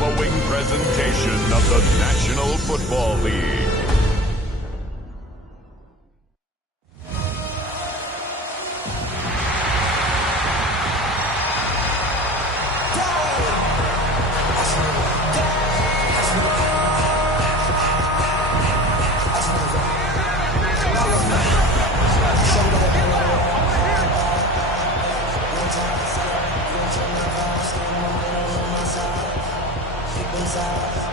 following presentation of the National Football League.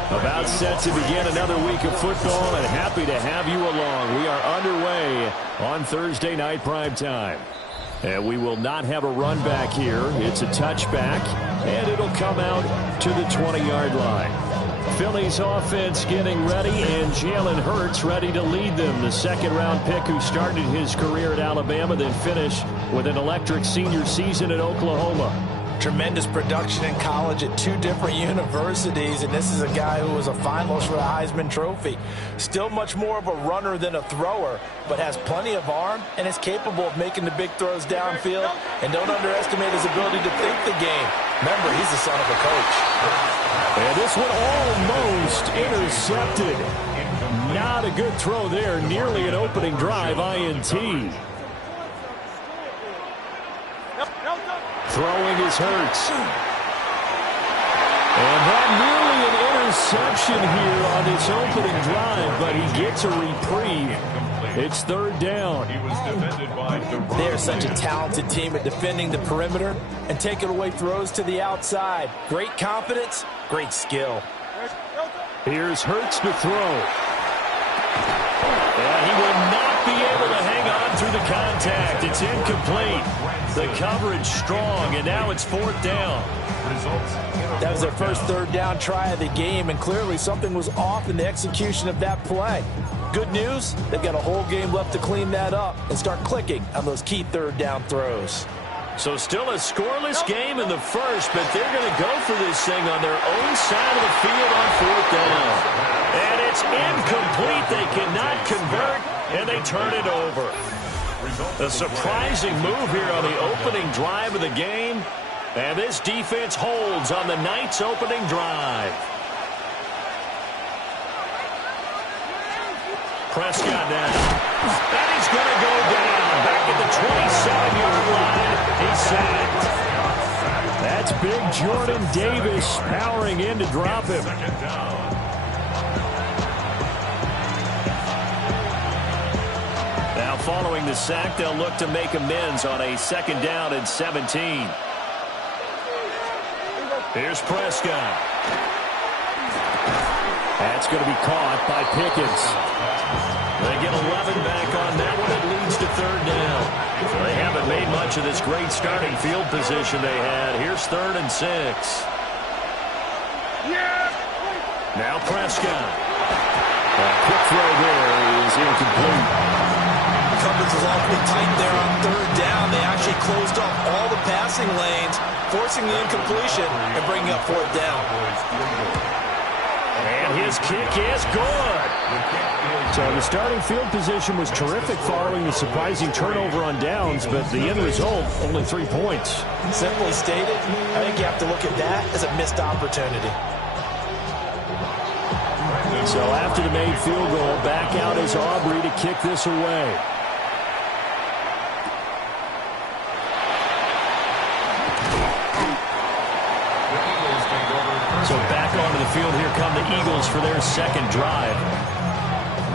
About set to begin another week of football, and happy to have you along. We are underway on Thursday night prime time. And we will not have a run back here. It's a touchback, and it'll come out to the 20-yard line. Philly's offense getting ready, and Jalen Hurts ready to lead them. The second-round pick who started his career at Alabama, then finished with an electric senior season at Oklahoma. Tremendous production in college at two different universities, and this is a guy who was a finalist for the Heisman Trophy. Still much more of a runner than a thrower, but has plenty of arm and is capable of making the big throws downfield. And don't underestimate his ability to think the game. Remember, he's the son of a coach. And this one almost intercepted. Not a good throw there. Nearly an opening drive INT. Throwing is Hurts. And that nearly an interception here on this opening drive, but he gets a reprieve. It's third down. They're such a talented team at defending the perimeter and taking away throws to the outside. Great confidence, great skill. Here's Hurts to throw. And he will not be able to hang on through the contact. It's incomplete. The coverage strong, and now it's fourth down. That was their first third down try of the game, and clearly something was off in the execution of that play. Good news, they've got a whole game left to clean that up and start clicking on those key third down throws. So still a scoreless game in the first, but they're going to go for this thing on their own side of the field on fourth down. And it's incomplete. They cannot convert, and they turn it over. A surprising move here on the opening drive of the game. And this defense holds on the night's opening drive. Prescott now. And he's going to go down. Back at the 27-yard line. He's sacked. That's big Jordan Davis powering in to drop him. Now following the sack, they'll look to make amends on a second down and 17. Here's Prescott. That's going to be caught by Pickens. They get 11 back on that one. It leads to third down. They haven't made much of this great starting field position they had. Here's 3rd and 6. Now Prescott. A quick throw there is incomplete. Coverage was awfully tight there on third down. They actually closed off all the passing lanes, forcing the incompletion and bringing up fourth down. And his kick is good. So the starting field position was terrific following the surprising turnover on downs, but the end result, only 3 points. Simply stated, I think you have to look at that as a missed opportunity. So after the made field goal, back out is Aubrey to kick this away. So back onto the field, here come the Eagles for their second drive.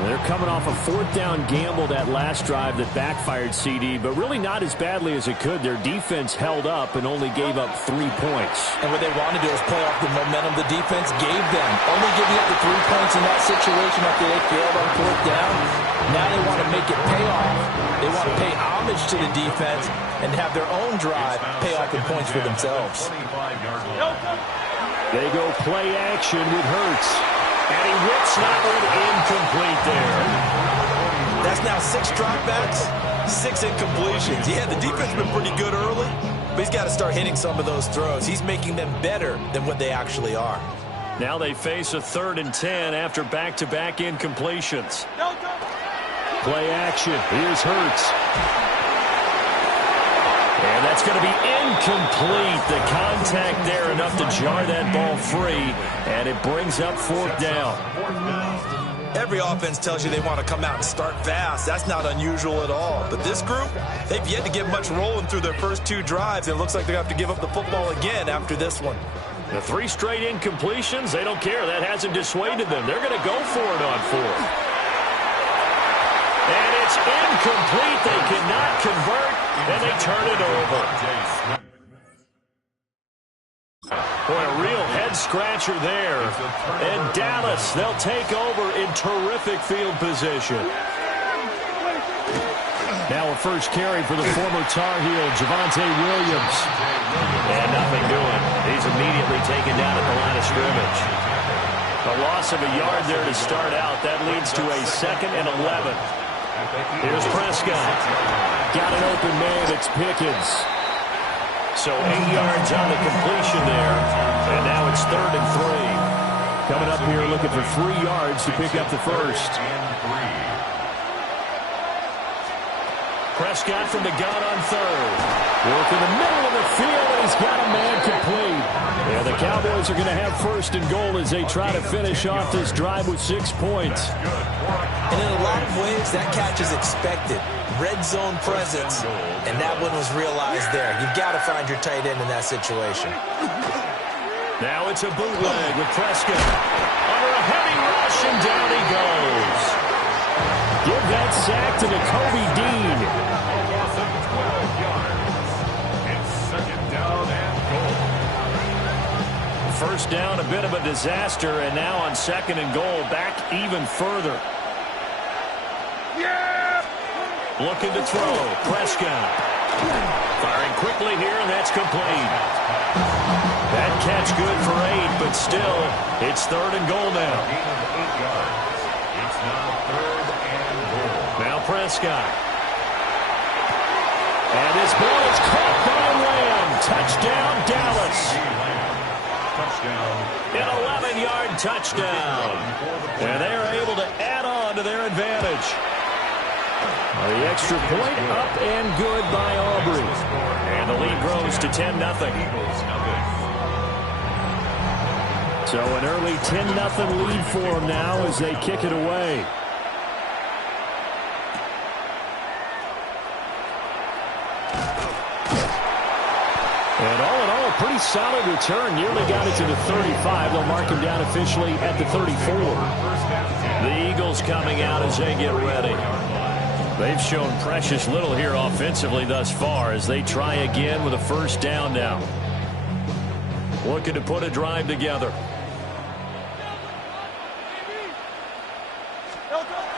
They're coming off a fourth down gamble that last drive that backfired CD, but really not as badly as it could. Their defense held up and only gave up 3 points. And what they wanted to do is play off the momentum the defense gave them. Only giving up the 3 points in that situation after they failed on fourth down. Now they want to make it pay off. They want to pay homage to the defense and have their own drive pay off in points for themselves. They go play action with Hurts. And he whips that one incomplete there. That's now 6 dropbacks, 6 incompletions. Yeah, the defense has been pretty good early, but he's got to start hitting some of those throws. He's making them better than what they actually are. Now they face a 3rd and 10 after back-to-back incompletions. Play action. Here's Hurts. And that's going to be incomplete. The contact there enough to jar that ball free, and it brings up fourth down. Every offense tells you they want to come out and start fast. That's not unusual at all. But this group, they've yet to get much rolling through their first two drives. It looks like they're going to have to give up the football again after this one. The 3 straight incompletions, they don't care. That hasn't dissuaded them. They're going to go for it on fourth. And it's incomplete. They cannot convert, and they turn it over. Boy, a real head-scratcher there. And Dallas, they'll take over in terrific field position. Now a first carry for the former Tar Heel, Javonte Williams. And nothing doing. He's immediately taken down at the line of scrimmage. A loss of a yard there to start out. That leads to a 2nd and 11. Here's Prescott. Got an open man. It's Pickens. So 8 yards on the completion there. And now it's 3rd and 3. Coming up here looking for 3 yards to pick up the first. Prescott from the gun on 3rd. Work in the middle of the field, and he's got a man complete. Yeah, the Cowboys are going to have 1st and goal as they try to finish off this drive with 6 points. And in a lot of ways, that catch is expected. Red zone presence, and that one was realized there. You've got to find your tight end in that situation. Now it's a bootleg with Prescott. Under a heavy rush, and down he goes. Give that sack to Nakobe Dean. First down, a bit of a disaster, and now on 2nd and goal, back even further. Looking to throw, Prescott. Firing quickly here, and that's complete. That catch good for 8, but still, it's 3rd and goal now. Now Prescott. And this ball is caught by Lamb. Touchdown, Dallas. An 11-yard touchdown. And they are able to add on to their advantage. The extra point up and good by Aubrey. And the lead grows to 10-0. So an early 10-0 lead for them now as they kick it away. And all in all, a pretty solid return. Nearly got it to the 35. They'll mark him down officially at the 34. The Eagles coming out as they get ready. They've shown precious little here offensively thus far as they try again with a first down now. Looking to put a drive together.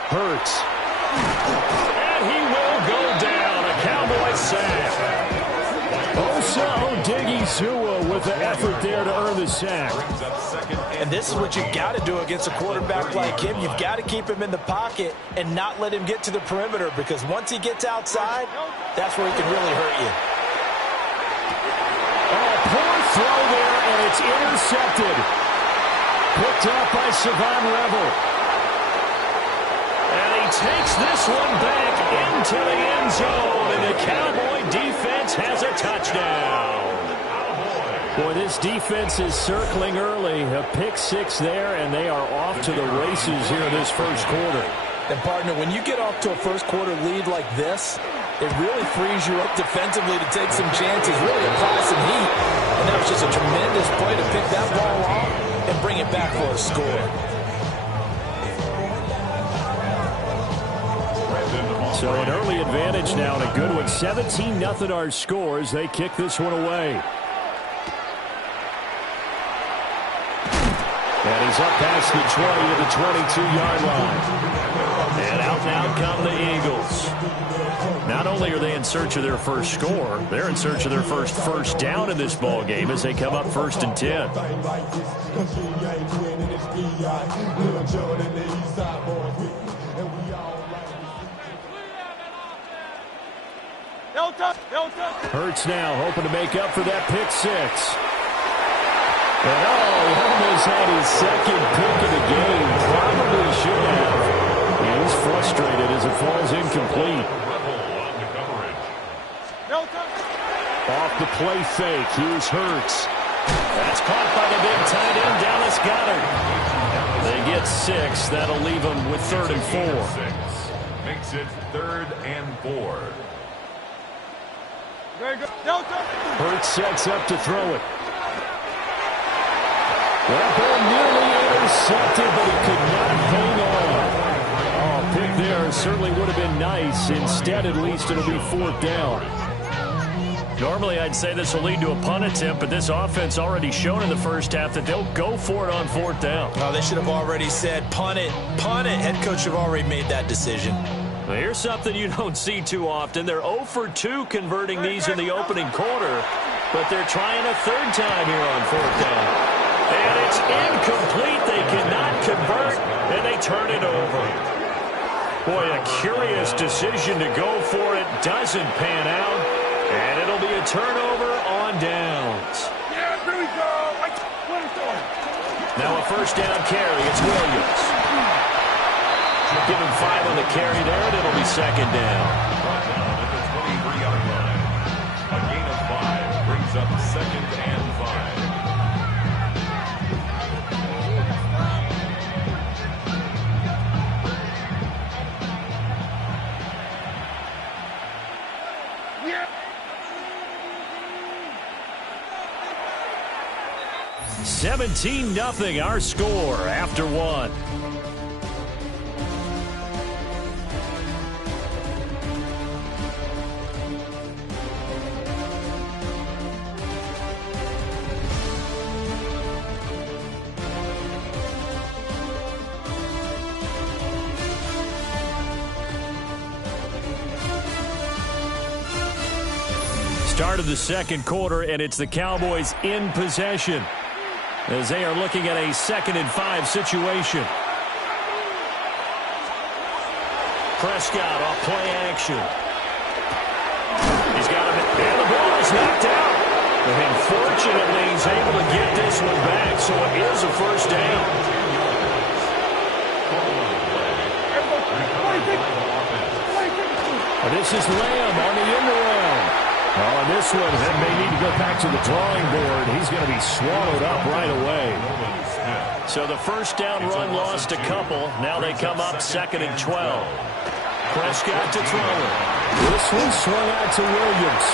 Hurts. And he will go down. A Cowboy sack. Osa Odighizuwa with the effort there to earn the sack. And this is what you've got to do against a quarterback like him. You've got to keep him in the pocket and not let him get to the perimeter, because once he gets outside, that's where he can really hurt you. Oh, poor throw there, and it's intercepted. Picked up by Savon Revel. And he takes this one back into the end zone, and the Cowboy defense has a touchdown. Boy, this defense is circling early. A pick 6 there, and they are off to the races here in this first quarter. And, partner, when you get off to a first quarter lead like this, it really frees you up defensively to take some chances, really apply some heat. And that was just a tremendous play to pick that ball off and bring it back for a score. So an early advantage now, and a good one. 17-0 our scores. They kick this one away. And he's up past the 20 to the 22-yard line. And out come the Eagles. Not only are they in search of their first score, they're in search of their first down in this ball game as they come up 1st and 10. Hurts now hoping to make up for that pick 6. And he almost had his second pick of the game. Probably should have. And he's frustrated as it falls incomplete. Off the play fake, here's Hurts. That's caught by the big tight end, Dallas Goedert. They get 6. That'll leave them with 3rd and 4. Makes it 3rd and 4. Hurts sets up to throw it. That ball nearly intercepted, but he could not hang on. Oh, pick there certainly would have been nice. Instead, at least, it'll be 4th down. Normally, I'd say this will lead to a punt attempt, but this offense already shown in the first half that they'll go for it on 4th down. Oh, they should have already said, punt it, punt it. Head coach have already made that decision. Well, here's something you don't see too often. They're 0 for 2 converting these in the opening quarter, but they're trying a 3rd time here on 4th down. And it's incomplete. They cannot convert, and they turn it over. Boy, a curious decision to go for it. Doesn't pan out, and it'll be a turnover on downs. Yeah, here we go. Now a 1st down carry. It's Williams. Give him 5 on the carry there, and it'll be 2nd down. Brought down at the 23-yard line. A gain of 5 brings up 2nd and 5. Yeah. 17-0 our score after 1. Start of the 2nd quarter, and it's the Cowboys in possession as they are looking at a 2nd and 5 situation. Prescott off play action. He's got him, and the ball is knocked out. And fortunately, he's able to get this one back, so it is a 1st down. This is Lamb on the end around. Oh, and this one, then they need to go back to the drawing board. He's going to be swallowed up right away. So the 1st down run lost a couple. Now they come up 2nd and 12. Prescott to throw it. This one swung out to Williams.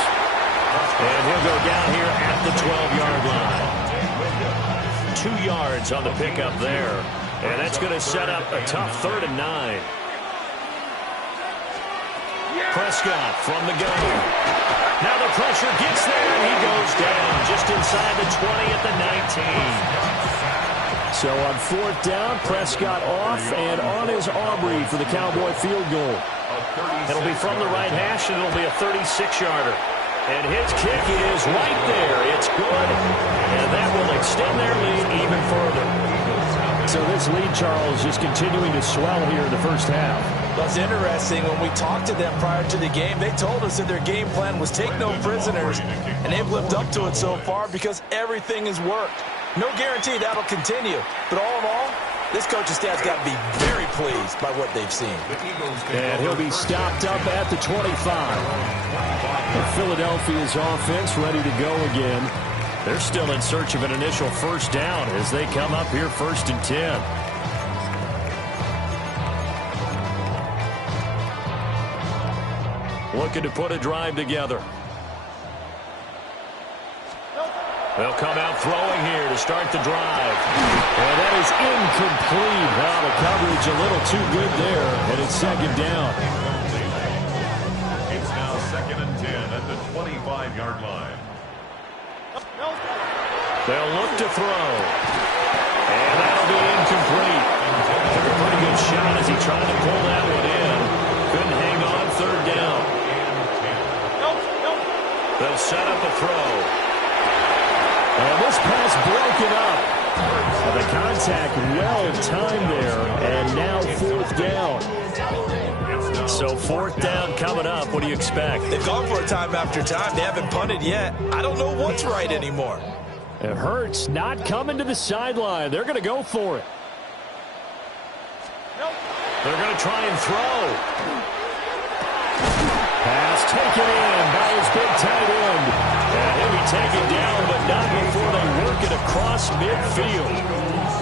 And he'll go down here at the 12-yard line. 2 yards on the pickup there. And that's going to set up a tough 3rd and 9. Prescott from the gun. Now the pressure gets there, and he goes down just inside the 20 at the 19. So on 4th down, Prescott off and on his Aubrey for the Cowboy field goal. It'll be from the right hash, and it'll be a 36-yarder. And his kick is right there. It's good, and that will extend their lead even further. So this lead, Charles, is continuing to swell here in the first half. Well, it's interesting. When we talked to them prior to the game, they told us that their game plan was take no prisoners, and they've lived up to it so far because everything has worked. No guarantee that'll continue, but all in all, this coaching staff's got to be very pleased by what they've seen. And he'll be stopped up at the 25. And Philadelphia's offense ready to go again. They're still in search of an initial 1st down as they come up here 1st and 10. Looking to put a drive together. They'll come out throwing here to start the drive. And that is incomplete. Wow, the coverage a little too good there, and it's 2nd down. It's now 2nd and 10 at the 25-yard line. They'll look to throw. And that'll be incomplete. Took a pretty good shot as he tried to pull that one in. Couldn't hang on 3rd down. They'll set up a throw. And this pass broken up. And the contact well timed there, and now 4th down. So 4th down coming up. What do you expect? They've gone for it time after time. They haven't punted yet. I don't know what's right anymore. It hurts not coming to the sideline. They're going to go for it. They're going to try and throw. Pass taken in by his big tight end. taken down, but not before they work it across midfield.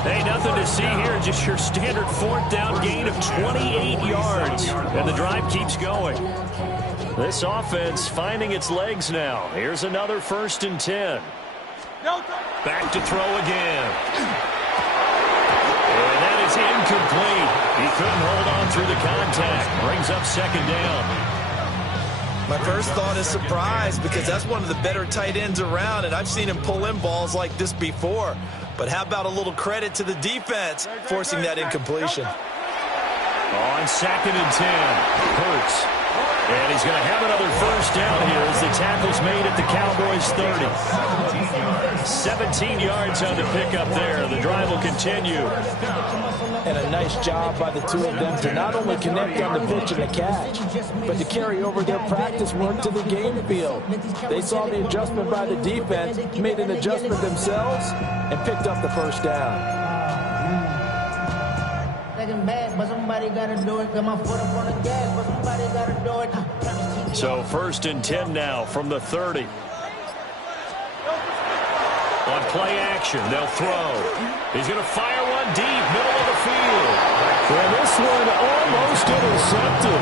Hey, nothing to see here, just your standard 4th down gain of 28 yards. And the drive keeps going. This offense finding its legs now. Here's another 1st and 10. Back to throw again. And that is incomplete. He couldn't hold on through the contact. Brings up 2nd down. My first thought is surprise, because that's one of the better tight ends around, and I've seen him pull in balls like this before. But how about a little credit to the defense forcing that incompletion? On 2nd and 10, Hurts. And he's going to have another 1st down here as the tackle's made at the Cowboys' 30. 17 yards on the pickup there. The drive will continue. And a nice job by the two of them to not only connect on the pitch and the catch, but to carry over their practice work to the game field. They saw the adjustment by the defense, made an adjustment themselves, and picked up the 1st down. So 1st and 10 now from the 30. On play action, they'll throw. He's going to fire one deep, middle of the field. And this one almost intercepted.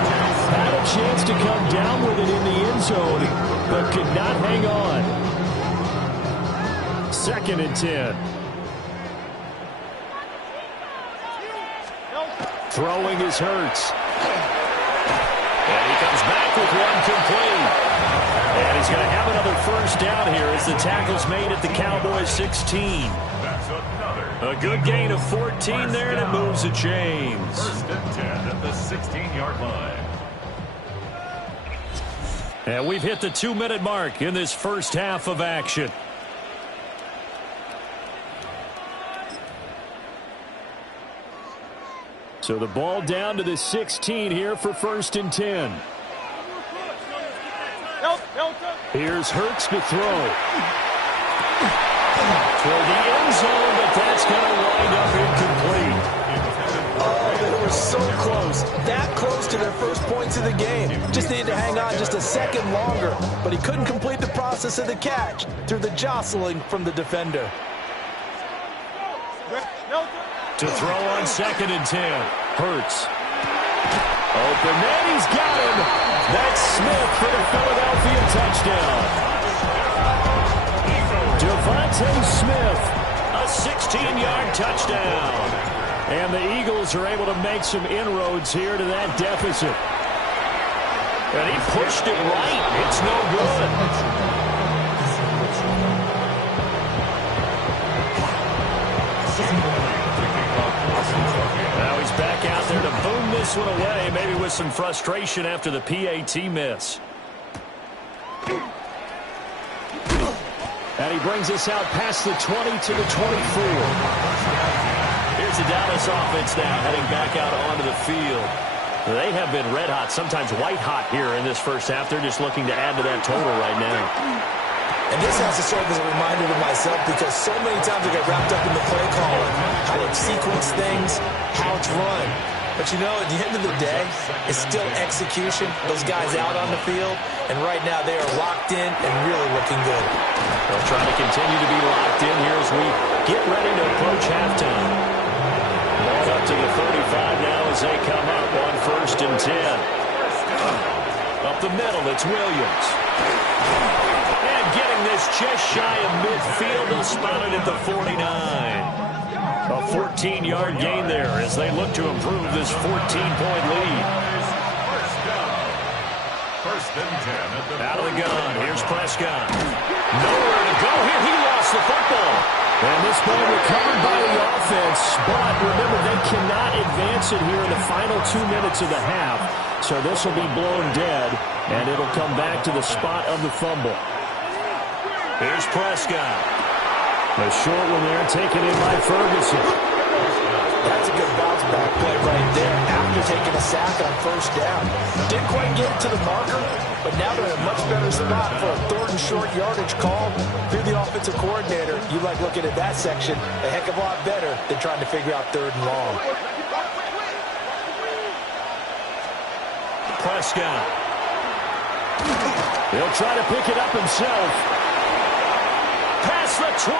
Had a chance to come down with it in the end zone, but could not hang on. 2nd and 10. Throwing is Hurts. And he comes back with one complete. And he's going to have another 1st down here as the tackle's made at the Cowboys' 16. That's another. A good gain of 14 there, and it moves the chains. 1st and 10 at the 16-yard line. And we've hit the 2-minute mark in this first half of action. So the ball down to the 16 here for 1st and 10. Here's Hurts to throw. Toward the end zone, but that's going to wind up incomplete. Oh, they were so close. That close to their first points of the game. Just needed to hang on just a second longer, but he couldn't complete the process of the catch through the jostling from the defender. To throw on 2nd and 10. Hurts. Open man, he's got him. That's Smith for the Philadelphia touchdown. Devontae Smith, A 16-yard touchdown. and the Eagles are able to make some inroads here to that deficit. And he pushed it right. It's no good. Now he's back out there to boom this one away, maybe with some frustration after the PAT miss. And he brings us out past the 20 to the 24. Here's the Dallas offense now heading back out onto the field. They have been red hot, sometimes white hot here in this first half. They're just looking to add to that total right now. And this has to serve as a reminder to myself, because so many times I get wrapped up in the play calling, how to sequence things, how it's run. But you know, at the end of the day, it's still execution. Those guys out on the field, and right now they are locked in and really looking good. They'll try to continue to be locked in here as we get ready to approach halftime. Ball up to the 35 now as they come up on 1st and 10. Up the middle, it's Williams. And getting this just shy of midfield, they'll spot it at the 49. A 14-yard gain there as they look to improve this 14-point lead. First and 10 Out of the gun, here's Prescott. Nowhere to go here. He lost the football. And this ball recovered by the offense, but remember, they cannot advance it here in the final 2 minutes of the half. So this will be blown dead, and it'll come back to the spot of the fumble. Here's Prescott. A short one there, taken in by Ferguson. That's a good bounce back play right there after taking a sack on 1st down. Didn't quite get it to the marker, but now they're in a much better spot for a 3rd and short yardage call. If you're the offensive coordinator, you like looking at that section a heck of a lot better than trying to figure out 3rd and long. Prescott. He'll try to pick it up himself. across the 20.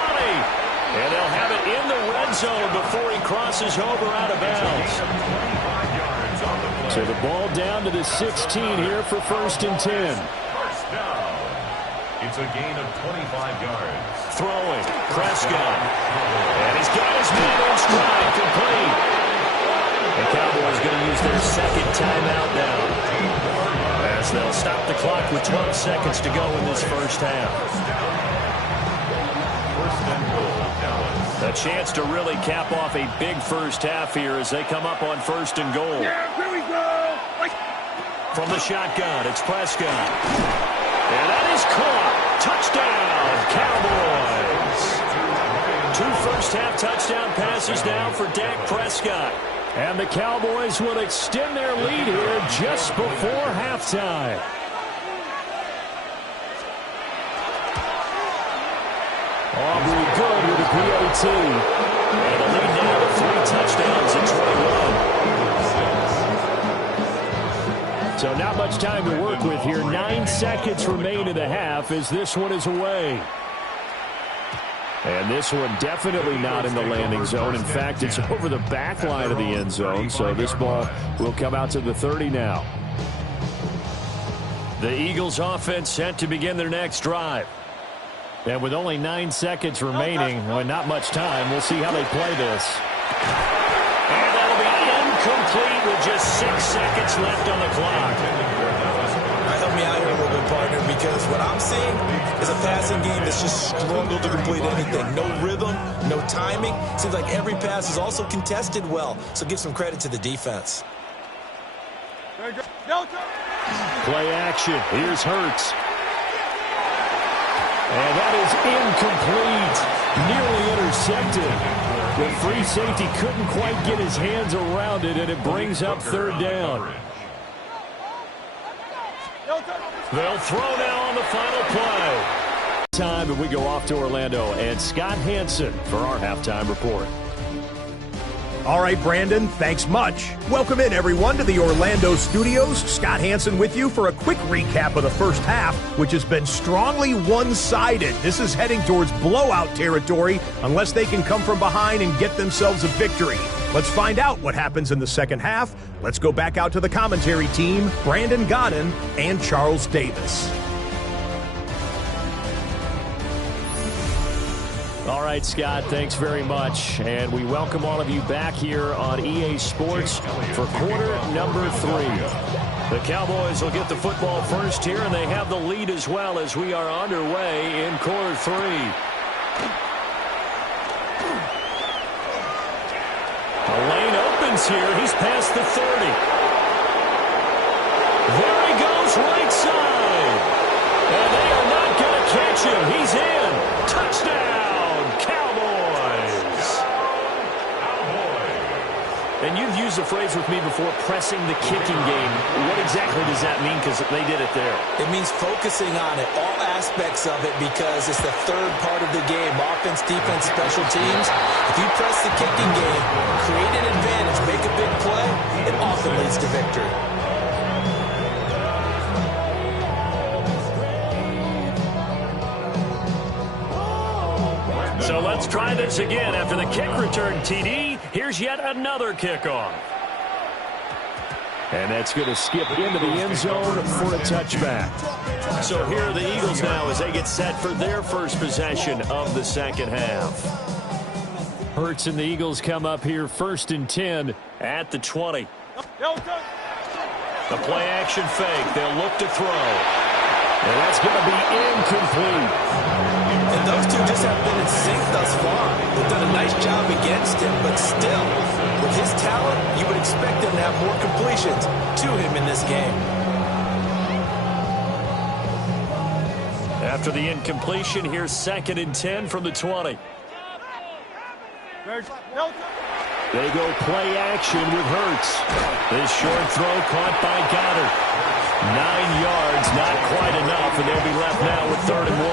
And they'll have it in the red zone before he crosses over out of bounds. So the ball down to the 16 here for 1st and 10. First down. It's a gain of 25 yards. Throwing, Prescott. And he's got his man in stride, complete. The Cowboys going to use their second timeout now, as they'll stop the clock with 12 seconds to go in this first half. First and goal, Dallas. A chance to really cap off a big first half here as they come up on 1st and goal. Yeah, here we go. From the shotgun, it's Prescott. And that is caught. Touchdown, Cowboys. 2 first-half touchdown passes now for Dak Prescott. And the Cowboys will extend their lead here just before halftime. Aubrey good with a PAT. And the lead now to 3 touchdowns at 21. So not much time to work with here. 9 seconds remain in the half as this one is away. And this one definitely not in the landing zone. In fact, it's over the back line of the end zone. So this ball will come out to the 30 now. The Eagles offense set to begin their next drive. And with only 9 seconds remaining, well, not much time, we'll see how they play this. And that'll be incomplete with just 6 seconds left on the clock. Help me out here a little bit, partner, because what I'm seeing is a passing game that's just struggled to complete anything. No rhythm, no timing. Seems like every pass is also contested well, so give some credit to the defense. Play action. Here's Hurts. And that is incomplete. Nearly intercepted. The free safety couldn't quite get his hands around it, and it brings up 3rd down. They'll throw now on the final play. Time, and we go off to Orlando. And Scott Hansen for our halftime report. All right, Brandon, thanks much. Welcome in, everyone, to the Orlando studios. Scott Hansen with you for a quick recap of the first half, which has been strongly one-sided. This is heading towards blowout territory unless they can come from behind and get themselves a victory. Let's find out what happens in the second half. Let's go back out to the commentary team, Brandon Godden and Charles Davis. All right, Scott, thanks very much. And we welcome all of you back here on EA Sports for quarter number 3. The Cowboys will get the football first here, and they have the lead as well as we are underway in quarter 3. The lane opens here. He's past the 30. There he goes, right side. And they are not going to catch him. He's in. Touchdown, Cowboys. And you've used the phrase with me before, pressing the kicking game. What exactly does that mean? Because they did it there. It means focusing on it, all aspects of it, because it's the third part of the game. Offense, defense, special teams. If you press the kicking game, create an advantage, make a big play, it often leads to victory. So let's try this again. After the kick return, TD, here's yet another kickoff. And that's going to skip into the end zone for a touchback. So here are the Eagles now as they get set for their first possession of the second half. Hurts and the Eagles come up here 1st and 10 at the 20. The play action fake. They'll look to throw. And that's going to be incomplete. And those two just have been in sync thus far. They've done a nice job against him, but still, with his talent, you would expect him to have more completions to him in this game. After the incompletion, here's 2nd and 10 from the 20. They go play action with Hurts. This short throw caught by Goddard. 9 yards, not quite enough, and they'll be left now with 3rd and 1.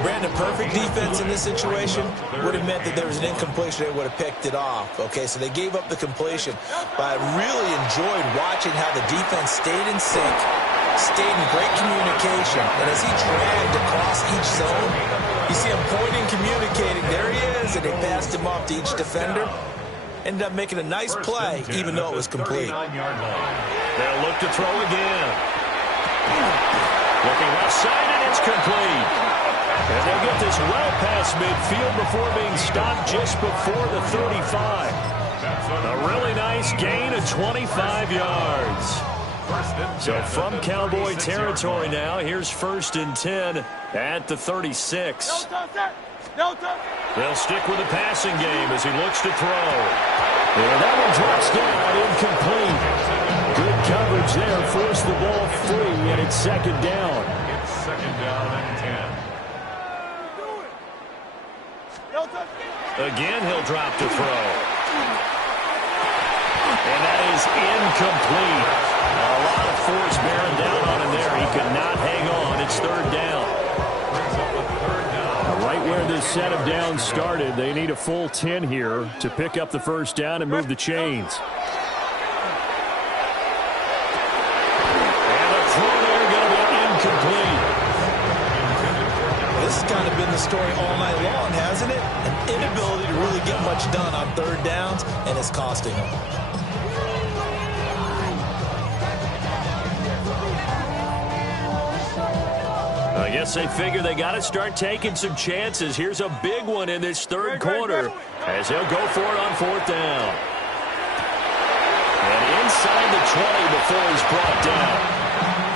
Brandon, perfect defense in this situation would have meant that there was an incompletion. They would have picked it off. Okay, so they gave up the completion. But I really enjoyed watching how the defense stayed in sync, stayed in great communication. And as he dragged across each zone, You see him pointing, communicating. There he is, and they passed him off to each defender. Ended up making a nice play, even though it was complete. They'll look to throw again. Looking left side, and it's complete. And they'll get this well past midfield before being stopped just before the 35. A really nice gain of 25 yards. So from Cowboy territory now, here's 1st and 10 at the 36. They'll stick with the passing game as he looks to throw. And that one drops down, incomplete. Good coverage there, forced the ball free, and it's 2nd down. It's 2nd down and 10. Again, he'll drop to throw. And that is incomplete. A lot of force bearing down on him there. He could not hang on. It's 3rd down. Right where this set of downs started, they need a full 10 here to pick up the 1st down and move the chains. And the throw there going to be incomplete. This has kind of been the story all night long, hasn't it? An inability to really get much done on 3rd downs, and it's costing them. I guess they figure they got to start taking some chances. Here's a big one in this 3rd quarter as he'll go for it on 4th down. And inside the 20 before he's brought down.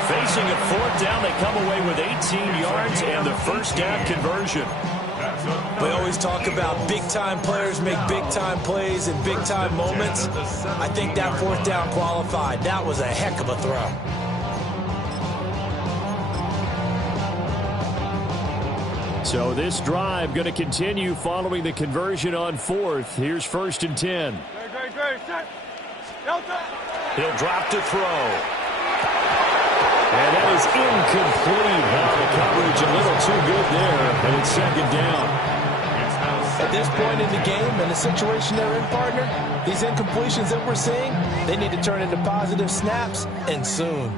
Facing a 4th down, they come away with 18 yards and the 1st down conversion. We always talk about big-time players make big-time plays in big-time moments. I think that 4th down qualified. That was a heck of a throw. So this drive going to continue following the conversion on 4th. Here's 1st and 10. He'll drop to throw. And that is incomplete. The coverage a little too good there, and it's 2nd down. At this point in the game and the situation they're in, partner, these incompletions that we're seeing, they need to turn into positive snaps, and soon.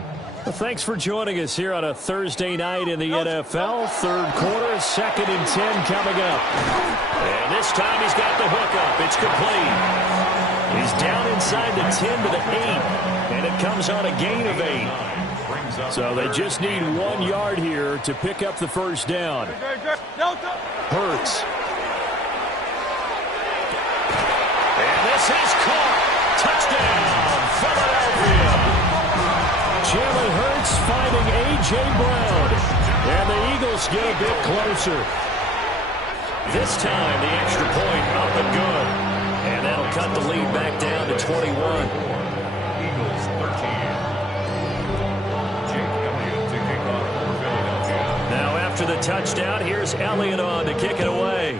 Well, thanks for joining us here on a Thursday night in the NFL. 3rd quarter, 2nd and 10 coming up. And this time he's got the hook up. It's complete. He's down inside the 10 to the 8, and it comes on a gain of 8. So they just need 1 yard here to pick up the 1st down. Hurts. And this is caught. Touchdown, Philadelphia. Jalen Hurts finding A.J. Brown. And the Eagles get a bit closer. This time the extra point up and good. And that'll cut the lead back down to 21. Eagles 13. Now after the touchdown, here's Elliott on to kick it away.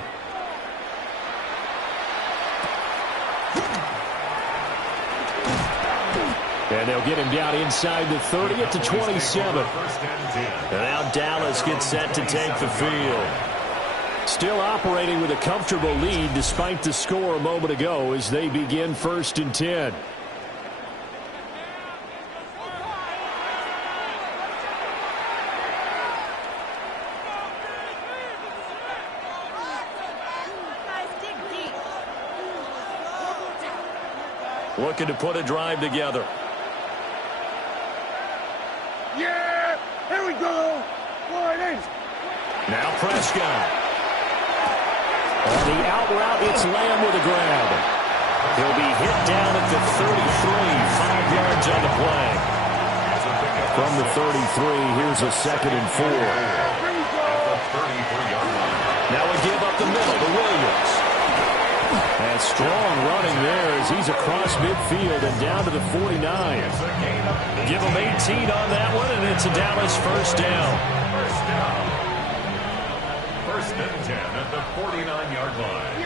And they'll get him down inside the 30 at the 27. And now Dallas gets set to take the field. Still operating with a comfortable lead despite the score a moment ago as they begin 1st and 10. Looking to put a drive together. Yeah! Here we go! Now Prescott. On the out route, it's Lamb with a grab. He'll be hit down at the 33, 5 yards on the play. From the 33, here's a 2nd and 4. Now we give up the middle to Williams. And strong running there as he's across midfield and down to the 49. Give him 18 on that one, and it's a Dallas 1st down. 1st and 10 at the 49-yard line.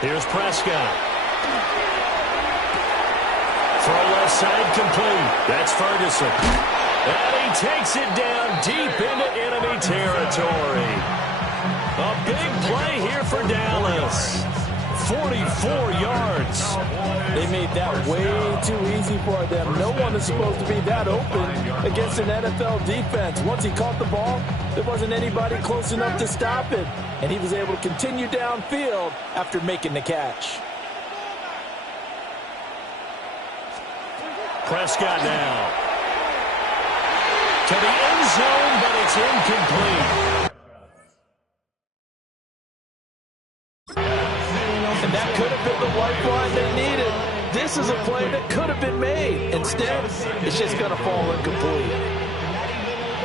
Here's Prescott. Throw left side complete. That's Ferguson. And he takes it down deep into enemy territory. A big play here for Dallas. 44 yards. They made that way too easy for them. No one is supposed to be that open against an NFL defense. Once he caught the ball, there wasn't anybody close enough to stop it. And he was able to continue downfield after making the catch. Prescott now to the end zone, but it's incomplete. And that could have been the lifeline they needed. This is a play that could have been made. Instead, it's just going to fall incomplete.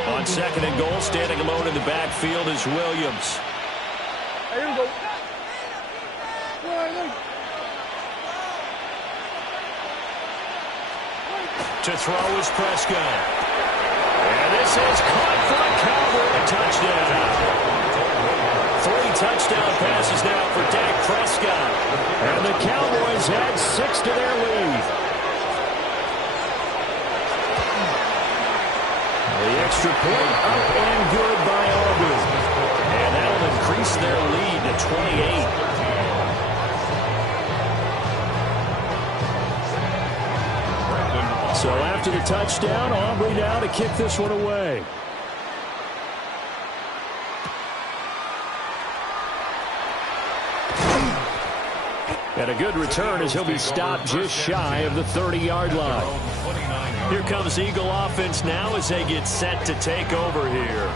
On 2nd and goal, standing alone in the backfield is Williams. Here we go. To throw is Prescott. And this is caught for a Cowboy touchdown. 3 touchdown passes now for Dak Prescott. And the Cowboys add 6 to their lead. The extra point up and good by Auburn. And that'll increase their lead to 28. So after the touchdown, Aubrey now to kick this one away. And a good return as he'll be stopped just shy of the 30-yard line. Here comes Eagle offense now as they get set to take over here.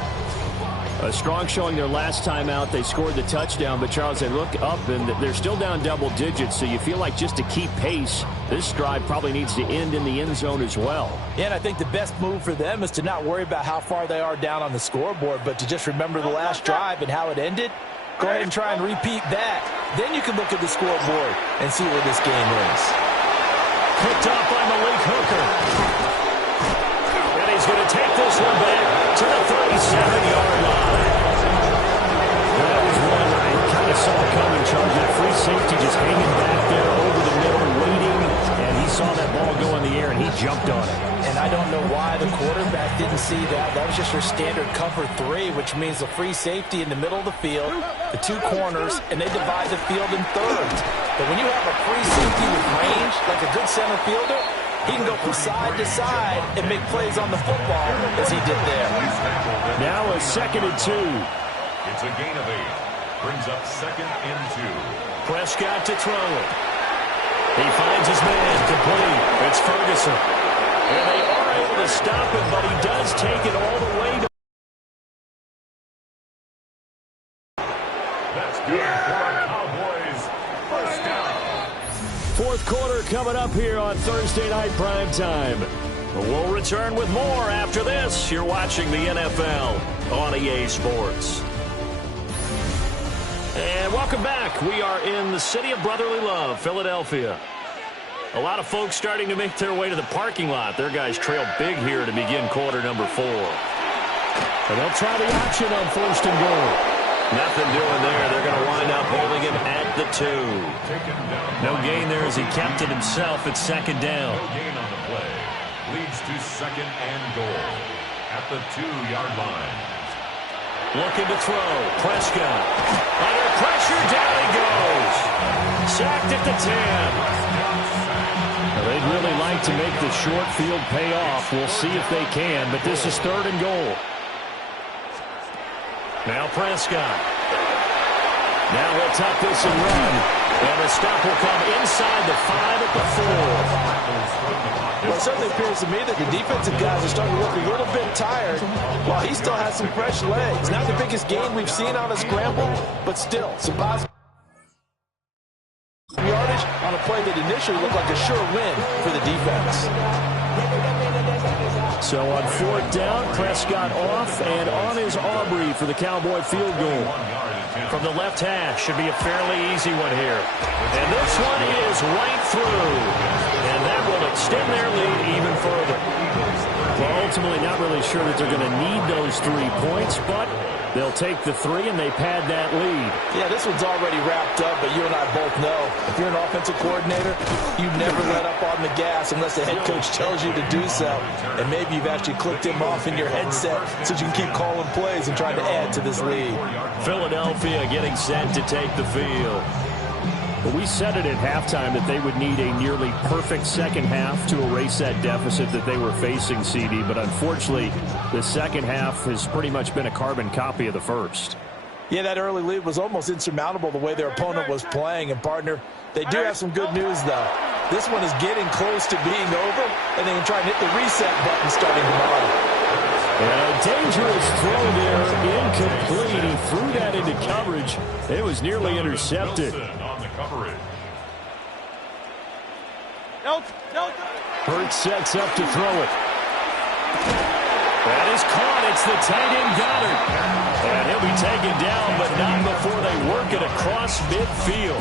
A strong showing their last time out. They scored the touchdown, but Charles, they look up and they're still down double digits, so you feel like just to keep pace, this drive probably needs to end in the end zone as well. Yeah, and I think the best move for them is to not worry about how far they are down on the scoreboard, but to just remember the last drive and how it ended. Go ahead and try and repeat that. Then you can look at the scoreboard and see where this game is. Picked off by Malik Hooker. And he's going to take this one back to the 37-yard line. That was one I kind of saw coming, Charles. That free safety just hanging back there over the middle, waiting, and he saw that ball go in the air, and he jumped on it. And I don't know why the quarterback didn't see that. That was just your standard cover 3, which means the free safety in the middle of the field, the 2 corners, and they divide the field in thirds. But when you have a free safety with range, like a good center fielder, he can go from side to side and make plays on the football as he did there. Now a 2nd and 2. It's a gain of 8. Brings up 2nd and 2. Prescott to throw it. He finds his man complete. It's Ferguson. And they are able to stop him, but he does take it all the way to... That's good for our Cowboys. First down. 4th quarter coming up here on Thursday Night Prime Time. We'll return with more after this. You're watching the NFL on EA Sports. And welcome back. We are in the city of brotherly love, Philadelphia. A lot of folks starting to make their way to the parking lot. Their guys trail big here to begin quarter number 4. And they'll try the option on 1st and goal. Nothing doing there. They're going to wind up holding him at the 2. No gain there as he kept it himself at 2nd down. No gain on the play. Leads to 2nd and goal at the 2-yard line. Looking to throw. Prescott. Under pressure, down he goes. Sacked at the 10. They'd really like to make the short field pay off. We'll see if they can, but this is 3rd and goal. Now Prescott. Now he'll tuck this and run. And the stop will come inside the 5 at the 4. Well, it certainly appears to me that the defensive guys are starting to look a little bit tired while he still has some fresh legs. Not the biggest gain we've seen on a scramble, but still some positive yardage on a play that initially looked like a sure win for the defense. So on 4th down, Prescott off, and on is Aubrey for the Cowboy field goal. From the left hash, should be a fairly easy one here. And this one is right through. And that will extend their lead even further. Well, ultimately not really sure that they're going to need those 3 points, but they'll take the 3 and they pad that lead. Yeah, this one's already wrapped up, but you and I both know if you're an offensive coordinator, you never let up on the gas unless the head coach tells you to do so. And maybe you've actually clicked him off in your headset so you can keep calling plays and trying to add to this lead. Philadelphia getting set to take the field. But we said it at halftime that they would need a nearly perfect second half to erase that deficit that they were facing, CD. But unfortunately, the second half has pretty much been a carbon copy of the first. Yeah, that early lead was almost insurmountable the way their opponent was playing. And, partner, they do have some good news, though. This one is getting close to being over, and they can try and hit the reset button starting tomorrow. A dangerous throw there, incomplete. He threw that into coverage. It was nearly intercepted. On the coverage. Hurts sets up to throw it. That is caught. It's the tight end Goddard. And he'll be taken down, but not before they work it across midfield.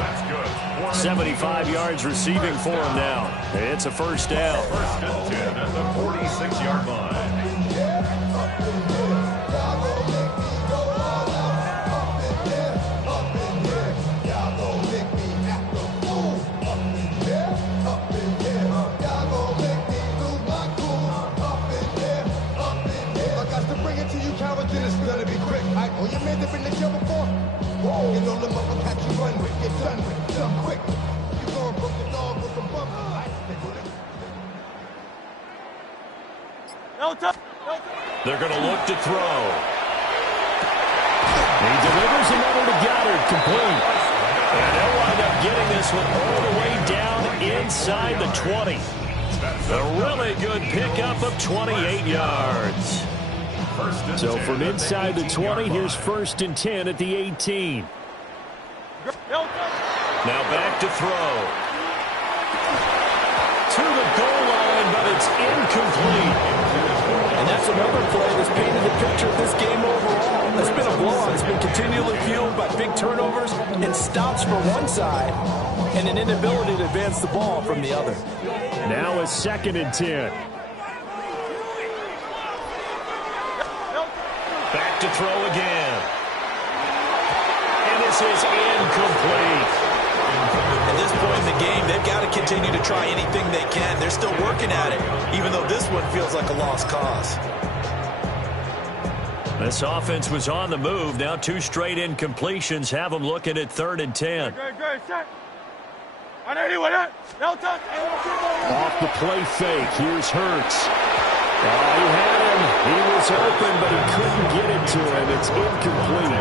75 yards receiving for him now. It's a first down. First and 10 at the 46-yard line. It's gonna be quick. Oh, you made it in the jail before? Whoa. You know the mother catch you run with. Get done with. Done quick. You gonna broke the dog with some bump. They're going to look to throw. He delivers another to Goddard, complete. And they'll wind up getting this one all the way down inside the 20. A really good pickup of 28 yards. So from inside the 20, here's first and 10 at the 18. Now back to throw. To the goal line, but it's incomplete. And that's another play that's painted the picture of this game overall. It's been a blowout. It's been continually fueled by big turnovers and stops for one side and an inability to advance the ball from the other. Now a second and 10. Back to throw again. And this is incomplete. At this point in the game, they've got to continue to try anything they can. They're still working at it, even though this one feels like a lost cause. This offense was on the move. Now two straight incompletions have them looking at 3rd and 10. Off the play fake, here's Hurts. He had him. He was open, but he couldn't get it to him. It's incomplete.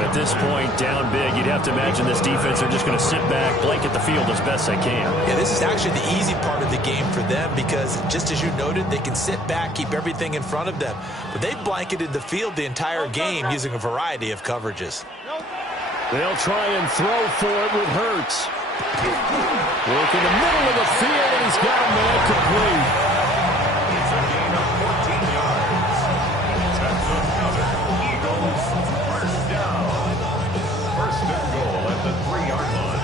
At this point, down big, you'd have to imagine this defense are just going to sit back, blanket the field as best they can. Yeah, this is actually the easy part of the game for them because, just as you noted, they can sit back, keep everything in front of them. But they've blanketed the field the entire game using a variety of coverages. They'll try and throw for it with Hurts. Look in the middle of the field, and he's got a man complete. It's a gain of 14 yards. That's another Eagles first down. First and goal at the 3-yard line.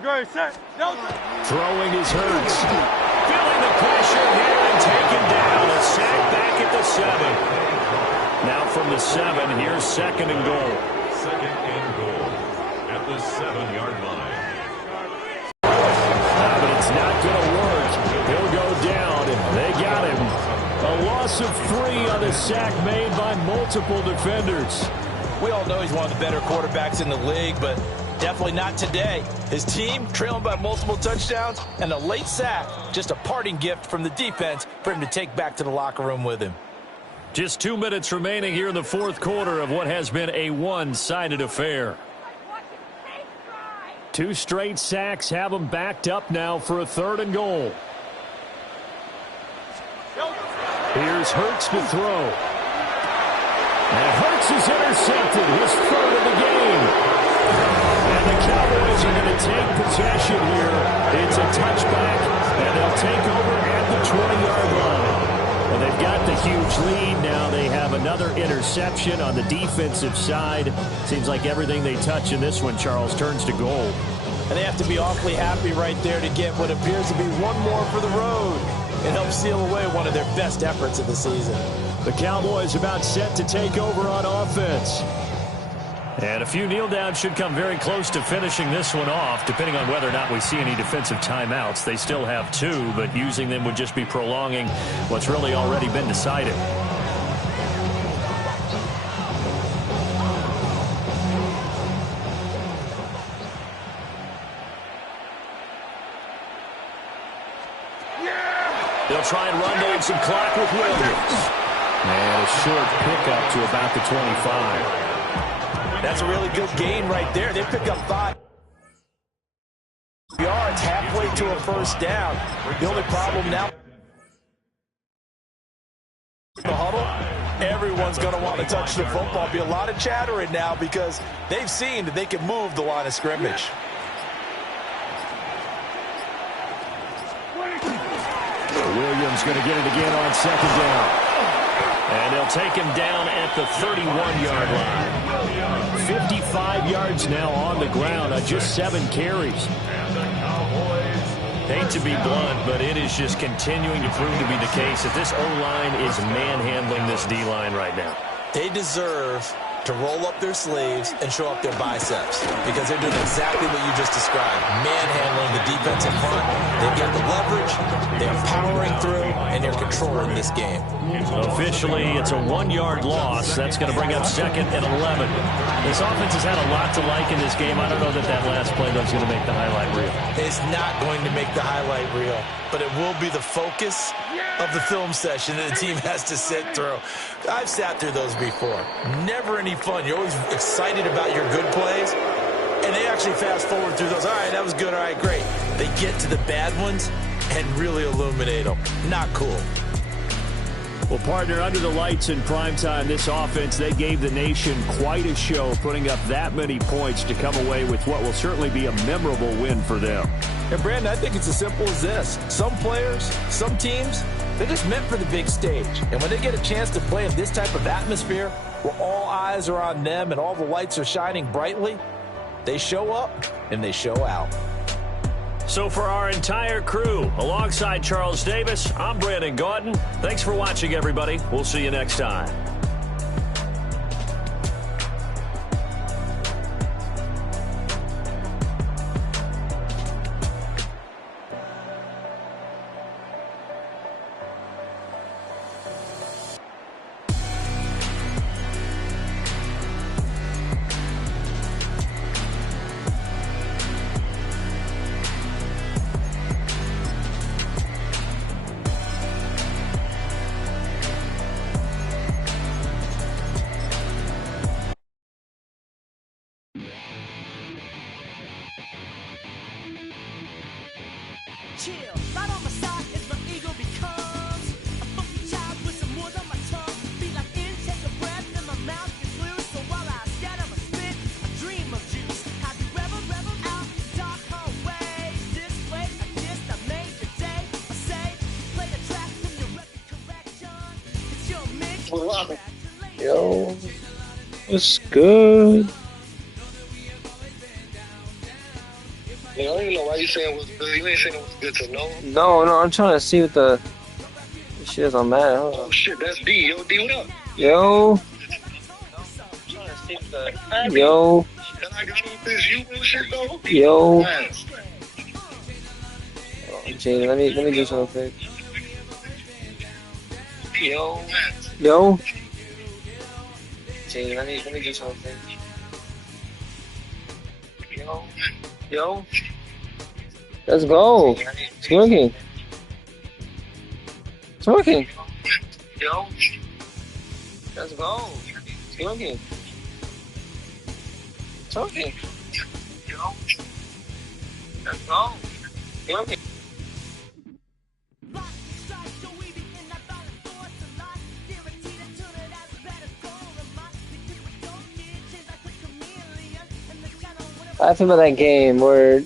Great, set. Throwing his Hurts. Feeling the pressure here and taken down. A sack back at the 7. Now from the 7, here's second and goal. Second and goal at the 7-yard line. But it's not going to work. He'll go down. They got him. A loss of 3 on the sack made by multiple defenders. We all know he's one of the better quarterbacks in the league, but definitely not today. His team trailing by multiple touchdowns and a late sack, just a parting gift from the defense for him to take back to the locker room with him. Just 2 minutes remaining here in the fourth quarter of what has been a one-sided affair. 2 straight sacks have them backed up now for a 3rd and goal. Here's Hurts to throw. And Hurts is intercepted, his 3rd of the game. And the Cowboys are going to take possession here. It's a touchback, and they'll take over at the 20-yard line. Well, they've got the huge lead. Now they have another interception on the defensive side. Seems like everything they touch in this one, Charles, turns to gold. And they have to be awfully happy right there to get what appears to be one more for the road. It helps seal away one of their best efforts of the season. The Cowboys about set to take over on offense. And a few kneel downs should come very close to finishing this one off, depending on whether or not we see any defensive timeouts. They still have 2, but using them would just be prolonging what's really already been decided. They'll try and run down some clock with Williams. And a short pickup to about the 25. That's a really good gain right there. They pick up 5 yards halfway to a first down. The only problem now, the huddle, everyone's going to want to touch the football. Be a lot of chattering now because they've seen that they can move the line of scrimmage. Williams going to get it again on second down. And they'll take him down at the 31-yard line. 55 yards now on the ground on just 7 carries. Hate to be blunt, but it is just continuing to prove to be the case that this O-line is manhandling this D-line right now. They deserve to roll up their sleeves and show up their biceps because they're doing exactly what you just described, manhandling the defense in front. They've got the leverage, they're powering through, and they're controlling this game. Officially, it's a 1-yard loss. That's going to bring up 2nd and 11. This offense has had a lot to like in this game. I don't know that that last play though is going to make the highlight reel. It's not going to make the highlight reel, but it will be the focus of the film session that the team has to sit through. I've sat through those before. Never any fun. You're always excited about your good plays, and they actually fast forward through those. All right, that was good. All right, great. They get to the bad ones and really illuminate them. Not cool. Well, partner, under the lights in primetime, this offense, they gave the nation quite a show, putting up that many points to come away with what will certainly be a memorable win for them. And, Brandon, I think it's as simple as this. Some players, some teams, they're just meant for the big stage. And when they get a chance to play in this type of atmosphere where all eyes are on them and all the lights are shining brightly, they show up and they show out. So for our entire crew, alongside Charles Davis, I'm Brandon Gaudin. Thanks for watching, everybody. We'll see you next time. Chill, right on my side is my ego becomes a funky child with some words on my tongue. Be like in, take a breath, and my mouth gets loose. So while I scatter my spit, I dream of juice. Have you rebel out the dark hallway? This way, I guess I made your day. I say, play a track from your record collection. It's your mix. Yo, what's good? I don't even know why you saying what's good. You ain't saying what's good to know. No, I'm trying to see what the shit is on Madden. Oh shit, that's D. Yo, D, what up? Yo. Yo. And I got all this you bullshit though. Yo. Man. Gee, let me do something quick. Yo. Yo. Gee, let me do something. Yo. Yo. Let's go. It's working. It's working. Yo. Let's go. It's working. It's working. Yo. Let's go. It's working. I feel about that game where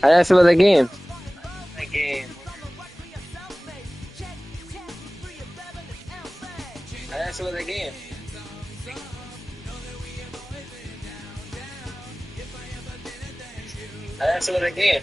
I feel about that game. That game. I feel about that game. I feel about that game.